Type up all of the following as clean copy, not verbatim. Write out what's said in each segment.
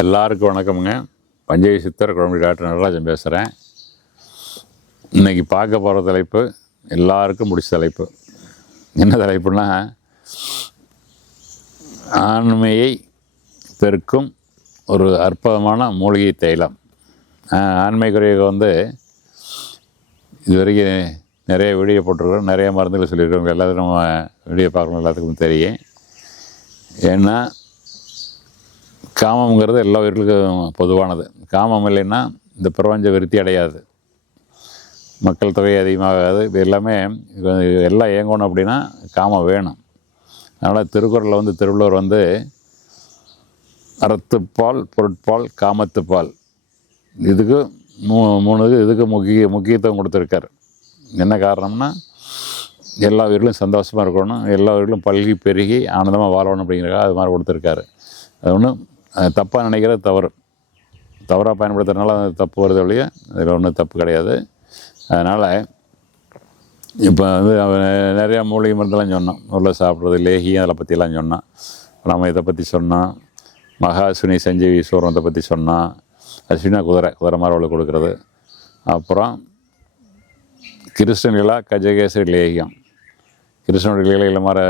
எல்லாருக்கும் வணக்கமுங்க. பஞ்சை சித்தர் குழம்பு டாக்டர் நடராஜன் பேசுகிறேன். இன்றைக்கி பார்க்க போகிற தலைப்பு எல்லாருக்கும் பிடிச்ச தலைப்பு. என்ன தலைப்புனா, ஆண்மையை பெருக்கும் ஒரு அற்புதமான மூலிகை தைலம். ஆண்மைக்குரிய இது வரைக்கும் நிறைய வீடியோ போட்டிருக்கிறோம், நிறைய மருந்துகள் சொல்லியிருக்கிறோம். எல்லாத்துக்கும் நம்ம வீடியோ பார்க்கணும், எல்லாத்துக்கும் தெரியும். ஏன்னா காமங்கிறது எல்லா உயிர்களுக்கும் பொதுவானது. காமம் இல்லைன்னா இந்த பிரபஞ்சம் விருத்தி அடையாது, மக்கள் தொகை அதிகமாகாது. இது எல்லாமே எல்லாம் இயங்கணும் அப்படின்னா காமம் வேணும். அதனால் திருக்குறளில் திருவள்ளுவர் அறத்துப்பால், பொருட்பால், காமத்துப்பால், இதுக்கு மூணு இதுக்கு முக்கியத்துவம் கொடுத்துருக்கார். என்ன காரணம்னா, எல்லா உயிர்களும் சந்தோஷமாக இருக்கணும், எல்லா உயிர்களும் பல்கி பெருகி ஆனந்தமாக வாழணும் அப்படிங்கிறக்காக அது மாதிரி கொடுத்துருக்காரு. அது ஒன்றும் தப்பாக நினைக்கிறது தவறாக பயன்படுத்துறதுனால தப்பு வருது ஒழிய அதில் ஒன்றும் தப்பு கிடையாது. அதனால் இப்போ நிறையா மூலிகை மருந்தெல்லாம் சொன்னோம். உள்ள சாப்பிட்றது, லேகியம், அதை பற்றியெல்லாம் சொன்னோம். நம்ம இதை பற்றி சொன்னோம். மகாசுனி சஞ்சீவி சூரத்தை பற்றி சொன்னோம். அஸ்வினா குதிரை மாதிரி அவளுக்கு கொடுக்குறது. அப்புறம் கிருஷ்ணலீலா கஜகேசரி லேகியம், கிருஷ்ணனுடைய லீலையில் மாதிரி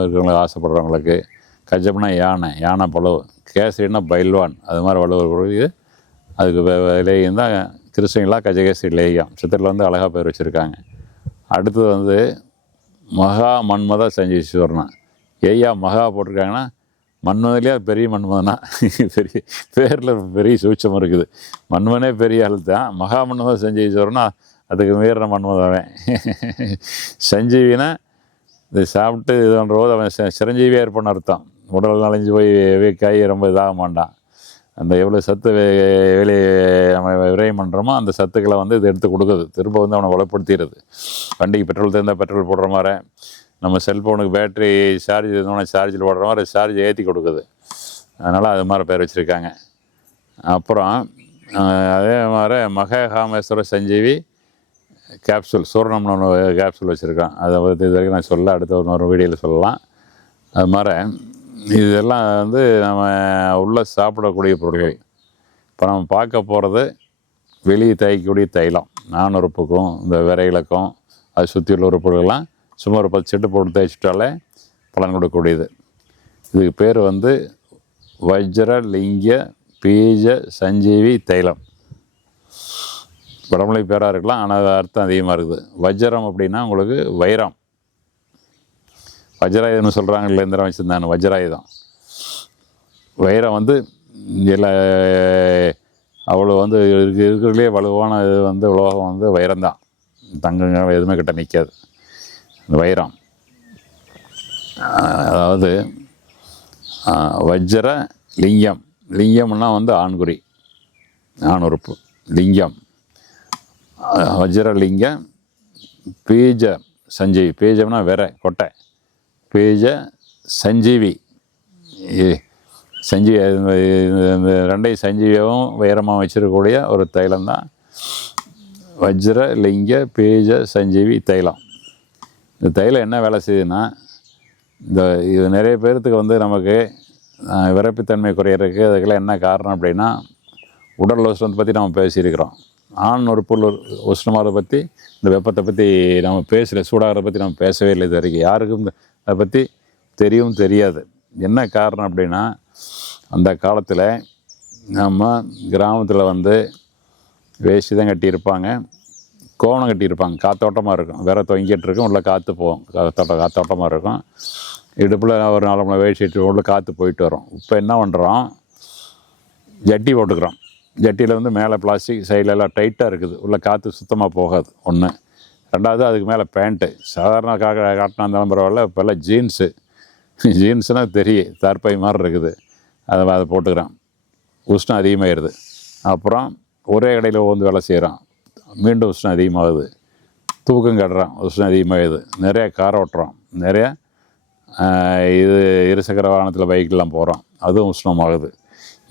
இருக்கிறவங்களுக்கு ஆசைப்படுறவங்களுக்கு. கஜம்னா யானை பழுவு, கேசரின்னா பைல்வான், அது மாதிரி வலுவர்களுக்கு அதுக்கு லேகியம் தான் கிருஷ்ணலீலா கஜகேசரி லேகியம். சித்திரில் அழகாக பேர் வச்சுருக்காங்க. அடுத்தது மகா மன்மத சஞ்சீஸ்வரன். ஏயா மகா போட்டிருக்காங்கன்னா, மன்மதிலே பெரிய மன்மதனா, பெரிய பேரில் பெரிய சூட்சம் இருக்குது. மன்மனே பெரிய ஆள் தான். மகா மன்மத சஞ்சீஸ்வரனா அதுக்கு மீறின மன்மதவன். சஞ்சீவினா இதை சாப்பிட்டு இது பண்ணுறபோது அவன் சிரஞ்சீவியாக இருப்பான்னு அர்த்தம். உடல் நனைஞ்சு போய் வீக்காகி ரொம்ப இதாக மாட்டான். அந்த எவ்வளோ சத்து நம்ம விரயம் பண்ணுறோமோ அந்த சத்துக்களை இது எடுத்து கொடுக்குது. திரும்ப அவனை வளப்படுத்திடுது. வண்டிக்கு பெட்ரோல் தெரிந்தால் பெட்ரோல் போடுற மாதிரி, நம்ம செல்ஃபோனுக்கு பேட்ரி சார்ஜ் இருந்தோன்னா சார்ஜில் போடுற மாதிரி சார்ஜ் ஏற்றி கொடுக்குது. அதனால் அது மாதிரி பேர் வச்சுருக்காங்க. அப்புறம் அதே மாதிரி மகாகாமேஸ்வர சஞ்சீவி கேப்சூல், சூரணம்னு ஒன்று கேப்சூல் வச்சுருக்கான். அதை பற்றி இது வரைக்கும் நான் சொல்ல, அடுத்த ஒரு வீடியோவில் சொல்லலாம். அது மாதிரி இதெல்லாம் நம்ம உள்ளே சாப்பிடக்கூடிய பொருட்கள். இப்போ நம்ம பார்க்க போகிறது வெளியே தேய்க்கக்கூடிய தைலம். நானுறுப்புக்கும் இந்த விரைகளுக்கும் அது சுற்றி உள்ள உறுப்புகளெல்லாம் சும்மா ஒரு 10 செட்டு போட்டு தேய்ச்சிட்டாலே பலன் கொடுக்கக்கூடியது. இதுக்கு பேர் வஜ்ரலிங்க பீஜ சஞ்சீவி தைலம். வடமொழி பேராக இருக்கலாம், ஆனால் அர்த்தம் அதிகமாக இருக்குது. வஜ்ரம் அப்படின்னா உங்களுக்கு வைரம். வஜ்ராயுதம்னு சொல்கிறாங்க, இல்லை எந்திரம் வச்சுருந்தாங்க. வஜ்ராயுதம் வைரம் எல்லா அவ்வளோ இருக்கிறதுலே வலுவான இது உலோகம் வைரம்தான். தங்கங்கள் எதுவுமே கிட்ட நிற்காது. வைரம் அதாவது வஜ்ர லிங்கம். லிங்கம்னா ஆண்குறி, ஆணுறுப்பு. லிங்கம் வஜ்ரலிங்க பீஜ சஞ்சீவி. பீஜம்னா கொட்டை. பீஜ சஞ்சீவி. சஞ்சீவி இந்த ரெண்டையும் சஞ்சீவியாகவும் வைரமாக வச்சிருக்கக்கூடிய ஒரு தைலம் தான் வஜ்ரலிங்க பீஜ சஞ்சீவி தைலம். இந்த தைலம் என்ன வேலை செய்யுதுன்னா, இது நிறைய பேர்த்துக்கு நமக்கு விரைப்புத்தன்மை குறையிறதுக்கு அதுக்கெல்லாம் என்ன காரணம் அப்படின்னா, உடல் உஷ்ணத்தை பற்றி நம்ம பேசியிருக்கிறோம். ஆண் உறுப்பு உஷ்ணமாகிறத பற்றி, இந்த வெப்பத்தை பற்றி நம்ம பேசலை, சூடாகிறத பற்றி நம்ம பேசவே இல்லை இது வரைக்கும். யாருக்கும் அதை பற்றி தெரியாது. என்ன காரணம் அப்படின்னா, அந்த காலத்தில் நம்ம கிராமத்தில் வேஷ்டி தான் கட்டியிருப்பாங்க, கோவணம் கட்டியிருப்பாங்க. காத்தோட்டமாக இருக்கும், வேற தொங்கிட்டு இருக்கும், உள்ள காற்று போகும். காத்தோட்டமாக இருக்கும். இடுப்பில் ஒரு 4 மணி வேஷ்டி உள்ள காற்று போயிட்டு வரும். இப்போ என்ன பண்ணுறோம், ஜட்டி போட்டுக்கிறோம். ஜட்டியில் மேலே பிளாஸ்டிக், சைடில் எல்லாம் டைட்டாக இருக்குது, உள்ள காற்று சுத்தமாக போகாது. ஒன்று. ரெண்டாவது, அதுக்கு மேலே பேண்ட்டு. சாதாரண காட்டினா இருந்தாலும் பரவாயில்ல, இப்போல்லாம் ஜீன்ஸுனால் தெரியும், தற்பை மாதிரி இருக்குது. அதை போட்டுக்கிறோம். உஷ்ணம் அதிகமாகிடுது. அப்புறம் ஒரே கடையில் வேலை செய்கிறோம், மீண்டும் உஷ்ணம் அதிகமாகுது. தூக்கம் கட்டுறோம், உஷ்ணம் அதிகமாகுது. நிறையா கார் ஓட்டுறோம், நிறையா இருசக்கர வாகனத்தில் பைக்கெலாம் போகிறோம், அதுவும் உஷ்ணமாகுது.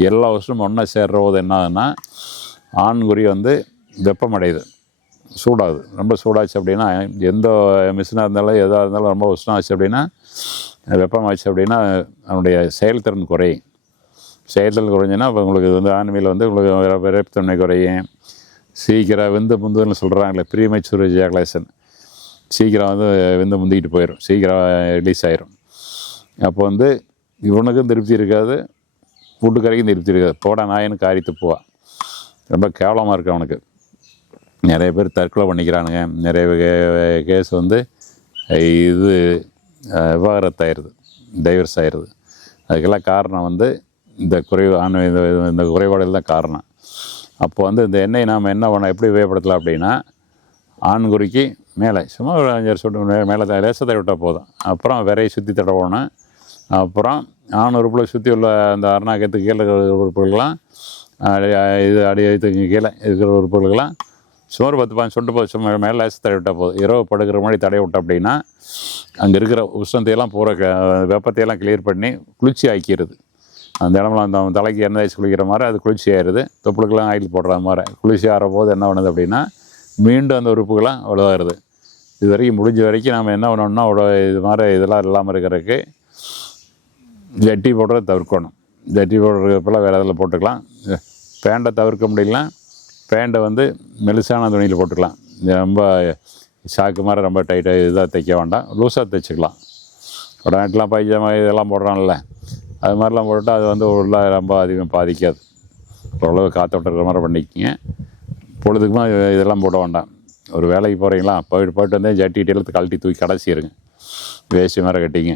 எல்லா வருஷமும் ஒன்றா சேர்ற போது என்ன ஆகுதுன்னா, ஆண்குறி வெப்பமடையுது, சூடாகுது. ரொம்ப சூடாச்சு அப்படின்னா, எந்த மிஷினாக இருந்தாலும் எதாக இருந்தாலும் ரொம்ப உஷ்ணம் ஆச்சு அப்படின்னா, வெப்பமாச்சு அப்படின்னா அதனுடைய செயல்திறன் குறையும். செயல்தல் குறைஞ்சின்னா இப்போ உங்களுக்கு வந்து ஆண்மையில் வந்து உங்களுக்கு விரைப்புத்தன்மை குறையும். சீக்கிரம் விந்து முந்துன்னு சொல்கிறாங்களே, ப்ரீமெச்சூர் எஜாகுலேஷன், சீக்கிரம் வந்து விந்து முந்திக்கிட்டு போயிடும், சீக்கிரம் ரிலீஸ் ஆயிரும். அப்போ வந்து இவனுக்கும் திருப்தி இருக்காது, வீட்டுக்கரைக்கும் திருப்தி இருக்காது. போட நாயன்னு காரி துப்புவா. ரொம்ப கேவலமாக இருக்குது அவனுக்கு. நிறைய பேர் தற்கொலை பண்ணிக்கிறானுங்க. நிறைய கேஸ் வந்து இது விவாகரத்து ஆயிடுது, டைவர்ஸ் ஆயிடுது. அதுக்கெல்லாம் காரணம் வந்து இந்த இந்த குறைபாடுகள் தான் காரணம். அப்போ வந்து இந்த எண்ணெய் நாம் என்ன பண்ண எப்படி உபயோகப்படுத்தலாம் அப்படின்னா, ஆண் குறிக்கு மேலே சும்மா ஒரு 5 சொட்டு மேலே லேசாக தடவி விட்டால் போதும். அப்புறம் விரையை சுற்றி தடவணும். அப்புறம் ஆண் உறுப்பில் சுற்றி உள்ள அந்த அருணாக்கத்துக்கு கீழே இருக்கிற உறுப்புகள்லாம், இது அடி வயிற்றுக்கு கீழே இருக்கிற உறுப்புகளுக்கெல்லாம் சுமார் 10-15 சொட்டு போதும். சும்மா மேலே லேசாக தடவி விட்டால் போதும். இரவு படுக்கிற மாதிரி தடவி விட்டோம் அப்படின்னா அங்கே இருக்கிற உஷ்ணத்தையெல்லாம் பூரா வெப்பத்தையெல்லாம் கிளியர் பண்ணி குளிர்ச்சி ஆக்கிடுது. அந்த இடம்லாம் அந்த தலைக்கு எண்ணெய் தேய்ச்சி குளிக்கிற மாதிரி அது குளிர்ச்சி ஆயிடுது. தொப்புளுக்கெல்லாம் ஆயில் போடுற மாதிரி குளிர்ச்சி ஆகிற போது என்ன பண்ணுது அப்படின்னா, மீண்டும் அந்த உறுப்புகள்லாம் வலுவாகிறது. இது வரைக்கும் முடிஞ்ச வரைக்கும் நம்ம என்ன பண்ணணும்னா, இது மாதிரி இதெல்லாம் இல்லாமல் இருக்கிறதுக்கு ஜட்டி போடுறத தவிர்க்கணும். ஜட்டி போடுறதுப்பெல்லாம் வேறு இதில் போட்டுக்கலாம். பேண்டை தவிர்க்க முடியலனா பேண்டை வந்து மெலிசான துணியில் போட்டுக்கலாம். ரொம்ப சாக்கு மாதிரி ரொம்ப டைட்டாக இதாக தைக்க வேண்டாம், லூஸாக தைச்சிக்கலாம். உடனேட்டெலாம் பைஜாமா இதெல்லாம் போடுறான்ல, அது மாதிரிலாம் போட்டுவிட்டு அது வந்து உள்ள ரொம்ப அதிகம் பாதிக்காது. ஓரளவு காற்றோட்டம் இருக்கிற மாதிரி பண்ணிக்கோங்க. பொழுதுக்குமா இதெல்லாம் போட வேண்டாம். ஒரு வேலைக்கு போகிறீங்களா, போயிட்டு வந்து ஜட்டி டெய்லத்தை கழட்டி தூக்கி கடைசிடுங்க, வேஷ்டி மாதிரி கட்டிங்க.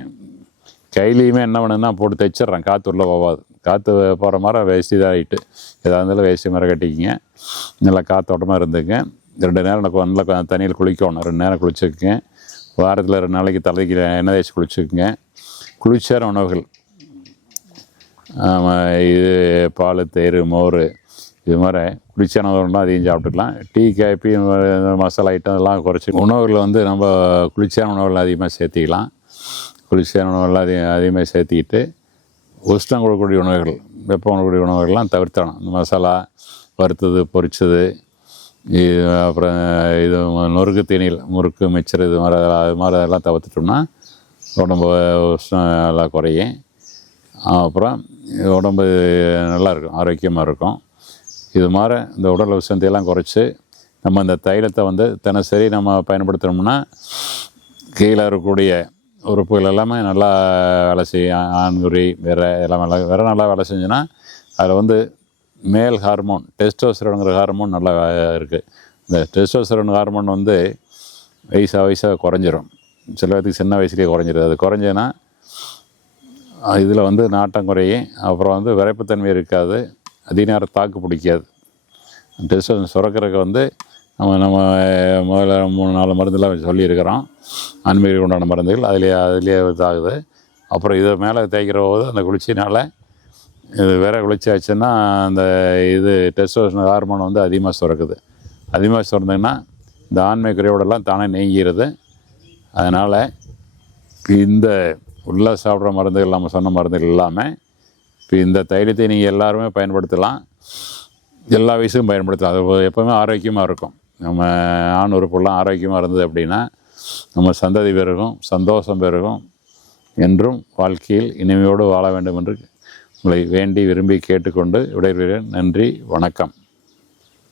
கையிலையுமே என்ன பண்ணுன்னா போட்டு தைச்சிட்றேன், காற்று உள்ளே போகாது. காற்று போகிற மாதிரி வேஷ்டி தான் ஆகிட்டு எதாக இருந்தாலும் வேஷ்டி மாதிரி கட்டிக்கிங்க. நல்லா காற்றோட்டமாக இருந்துங்க. 2 நேரம் நல்லா தண்ணியில் குளிக்கணும். 2 நேரம் குளிச்சுக்குங்க. வாரத்தில் 2 நாளைக்கு தலைக்கு எண்ணெய் தேய்ச்சி குளிச்சுக்குங்க. குளிர்ச்சியான உணவுகள், இது பால், தயிர், மோர், இது மாதிரி குளிர்ச்சியான உணவுலாம் அதிகம் சாப்பிட்டுக்கலாம். டீ, காஃபி, மசாலா ஐட்டம் இதெல்லாம் குறைச்சி உணவுகளில் வந்து நம்ம குளிர்ச்சியான உணவுகள் அதிகமாக சேர்த்திக்கலாம். குளிர்ச்சியான உணவுகள்லாம் அதிகமாக சேர்த்திக்கிட்டு உஷ்ணம் கொடுக்கக்கூடிய உணவுகள், வெப்பம் கொடுக்கக்கூடிய உணவுகள்லாம் தவிர்த்தணும். இந்த மசாலா, வறுத்தது, பொரிச்சது, இது அப்புறம் இது நொறுக்கு தீனிகள், முறுக்கு, மிச்சர், இது மாதிரி அதெல்லாம் தவிர்த்துட்டோம்னா உடம்பு உஷ்ணம் நல்லா குறையும். அப்புறம் உடம்பு நல்லாயிருக்கும், ஆரோக்கியமாக இருக்கும். இது மாதிரி இந்த உடல் உஷ்ணத்தையெல்லாம் குறைச்சி நம்ம இந்த தைலத்தை வந்து தினசரி நம்ம பயன்படுத்தினோம்னா கீழே இருக்கக்கூடிய உறுப்புகள் எல்லாமே நல்லா வேலை செய்யும். ஆண்குறி வேறு நல்லா வேலை செஞ்சுன்னா அதில் வந்து மேல் ஹார்மோன் டெஸ்டோஸ்டெரான்ங்கிற ஹார்மோன் நல்லா இருக்குது. இந்த டெஸ்டோஸ்டெரான் ஹார்மோன் வந்து வயசாக குறைஞ்சிரும். சில பேருக்கு சின்ன வயசுலேயே குறைஞ்சிருது. அது குறைஞ்சதுன்னா இதில் வந்து நாட்டம் குறையும். அப்புறம் வந்து விரைப்புத்தன்மை இருக்காது, அதிக நேரம் தாக்கு பிடிக்காது. டெஸ்டோஸ்டெரான் சுரக்கிறதுக்கு வந்து நம்ம முதல்ல 3-4 மருந்துலாம் சொல்லியிருக்கிறோம், ஆண்மைக்கு உண்டான மருந்துகள். அதுலேயே இதாகுது. அப்புறம் இதை மேலே தேய்க்கிற போது அந்த குளிர்ச்சினால் இது வேற குளிர்ச்சி ஆச்சுன்னா அந்த இது டெஸ்டோஸ்டெரான் ஹார்மோன் வந்து அதிகமாக சுரக்குது. அதிகமாக சுரந்ததுன்னா இந்த ஆண்மை குறைவோடெல்லாம் தானே நீங்கிடுது. அதனால் இந்த உள்ளே சாப்பிட்ற மருந்துகள், நம்ம சொன்ன மருந்துகள் இல்லாமல் இப்போ இந்த தைலத்தை நீங்கள் எல்லாருமே பயன்படுத்தலாம். எல்லா வயசுக்கும் பயன்படுத்தலாம். அது எப்போவுமே ஆரோக்கியமாக இருக்கும். நம்ம ஆண் உறுப்புலாம் ஆரோக்கியமாக இருந்தது அப்படின்னா நம்ம சந்ததி பெருகும், சந்தோஷம் பெருகும். என்றும் வாழ்க்கையில் இனிமையோடு வாழ வேண்டும் என்று உங்களை வேண்டி விரும்பி கேட்டுக்கொண்டு விடைபெறுகிறேன். நன்றி, வணக்கம்.